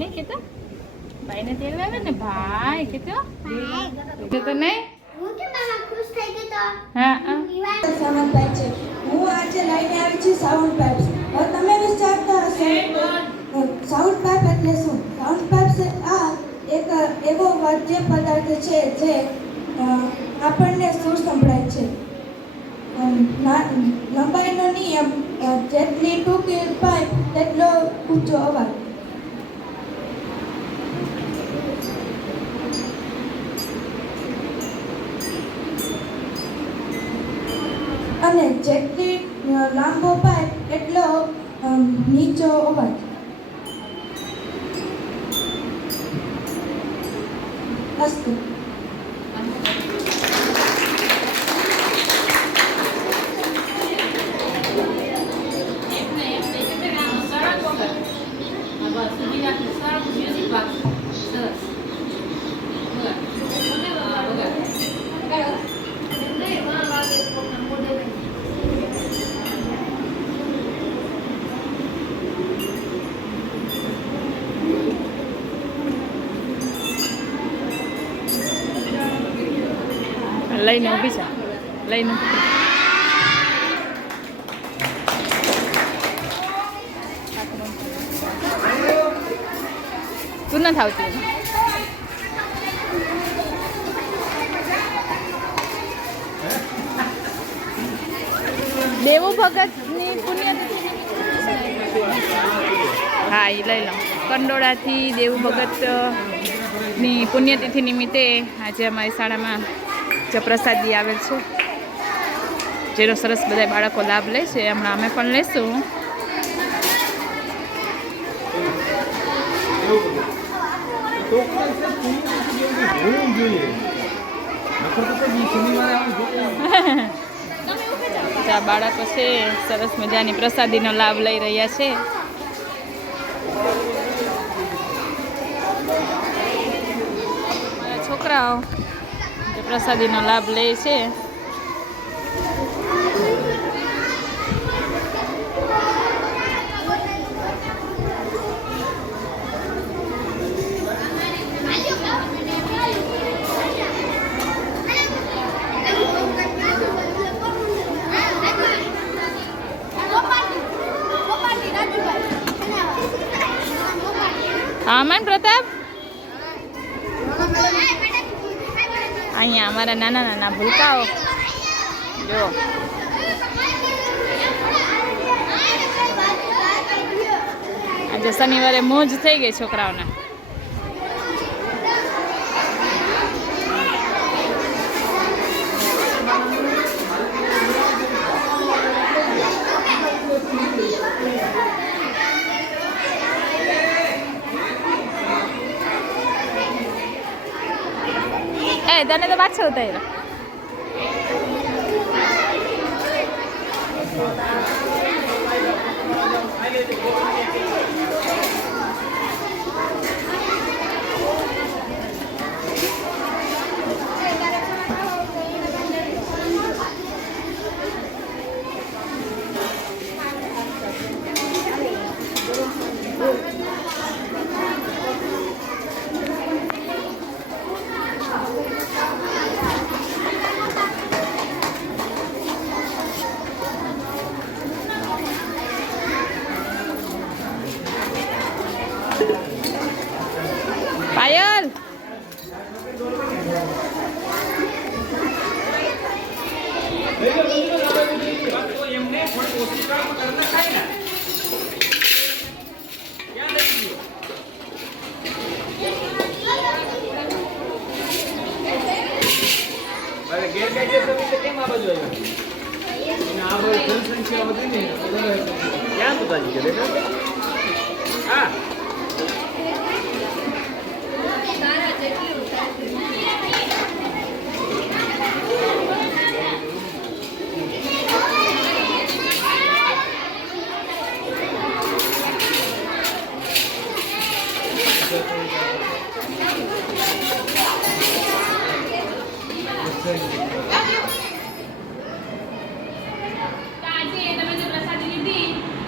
નહીં કેતો ભાઈને તેલ લાવે ને ભાઈ કેતો તો નહીં હા સાઉન્ડ પાઇપ છે. હું આજે લઈને આવી છું સાઉન્ડ પાઇપ. હવે તમે વિચારતા હશો સાઉન્ડ પાઇપ એટલે શું? સાઉન્ડ પાઇપ છે આ એક એવો વાદ્ય પદાર્થ છે જે આપણને સુર સંભળાય છે. લંબાઈનો નિયમ જેટલી ટૂંકી પાઇપ તેટલો ઊંચો અવાજ. અને જેટલી લાંબો પાઇપ એટલો નીચો અવાજ. અસ્તુ. લઈને ઊભી છે લઈને તું નથી આવતી દેવું ભગતની પુણ્યતિથિ હા એ લઈ લો કંડોળાથી દેવું ભગતની પુણ્યતિથિ નિમિત્તે આજે અમારી શાળામાં જે પ્રસાદી આવેલ છે જેનો સરસ બધા બાળકો લાભ લે છે. હમણાં અમે પણ લઈશું. આ બાળકો છે સરસ મજાની પ્રસાદીનો લાભ લઈ રહ્યા છે. મારા છોકરાઓ જે પ્રસાદીનો લાભ લે છે. આમન પ્રતાપ અહીંયા અમારા નાના નાના ભૂલકાઓ જો આજે શનિવારે મોજ થઈ ગઈ છોકરાઓને. તને તો પાછળ ઉતાર્યો. પાયલ ગેરકાયદેસર રીતે કેમ આ બાજુ આવ્યા? આ બાજુ જનસંખ્યા વધી ને ક્યાં સુધાજી છે બેટા? હા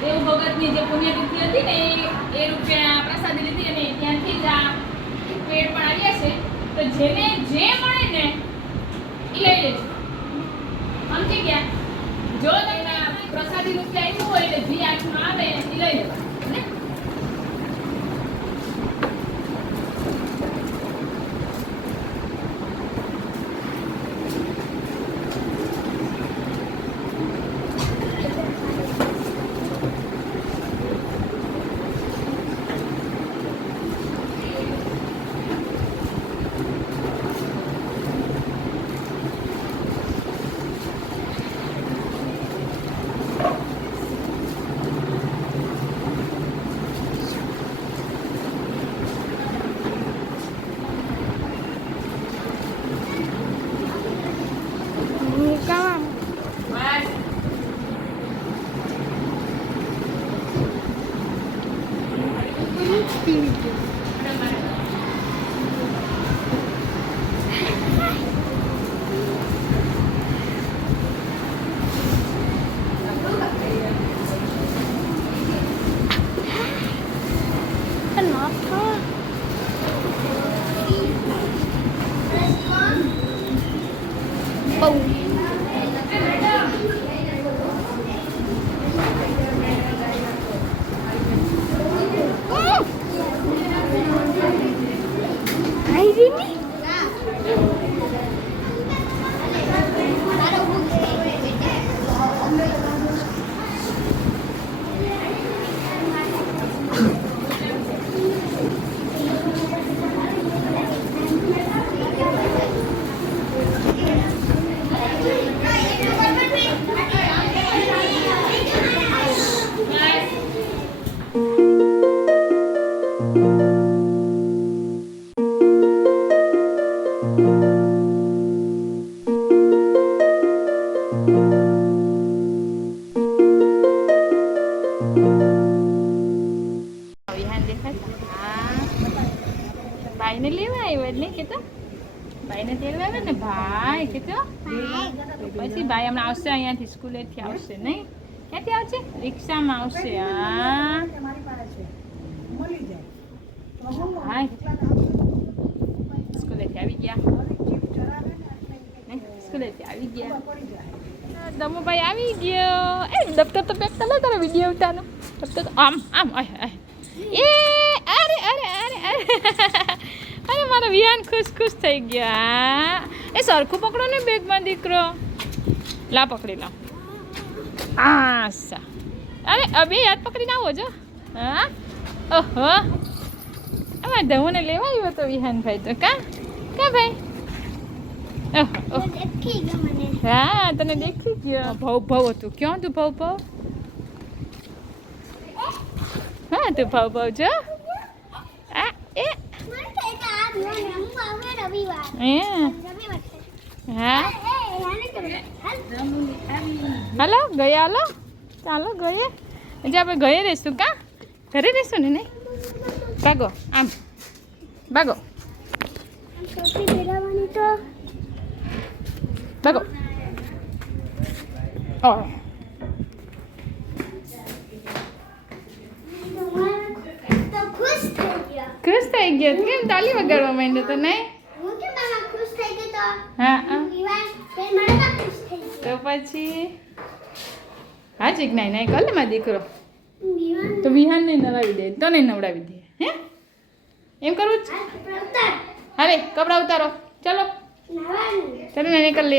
દેવ ભગતની જે પુણ્યતિથિ હતી ને એ રૂપે પ્રસાદી લીધી અને ત્યાં તો જેને જે મળે ને એ લઈ લેજો. સમજી ગયા? જો તમને પ્રસાદી રૂપે આવ્યું હોય એટલે જે હાથમાં આવે એ લઈ લેવાનું ને. બસ. ભાઈને લેવા આવ્યો ને કે તો ભાઈને તેડવા આવ્યો ને ભાઈ કે તો પછી ભાઈ હમણાં આવશે અહીંયાથી સ્કૂલેથી આવશે નહીં ક્યાંથી આવશે રિક્ષામાં આવશે હા ભાઈ સ્કૂલેથી આવી ગયા સ્કૂલેથી આવી ગયા દમુભાઈ આવી ગયો એ દફતર તો પેક કરો તારો વિડીયો ઉતારનો દફતર આમ આમ એ અરે અરે અરે અરે અરે મારો વિહાન ખુશ થઈ ગયા એ સરખું પકડો ને બેગમાં દીકરો લા પકડી લો આશા અરે અભી યાદ પકડીને આવો છો હા ઓહો અમારે ધવને લેવા આવ્યો તો વિહાનભાઈ તો કા ભાઈ ઓહો હા તને દેખી ગયો ભાવ હતું ક્યાં તું ભાવ હા તું ભાવ જો આ એ હા હાલો ગયા હાલો ચાલો ગયે હજી આપણે ગયે રહીશું કા ઘરે રહીશું ને નહીં ભાગો આમ ભાગો ભાગો ખુશ થઈ ગયો કેમ તાલી વગાડવા માંડ્યો તો નહીં હા તો પછી હા ચીક નાઈ નાઈ કર લે મારો દીકરો તો વિહાન ને નવાવી દે તો નહીં નવડાવી દે હે એમ કરવું જ અરે કપડા ઉતારો ચલો ચલો નાની કર લે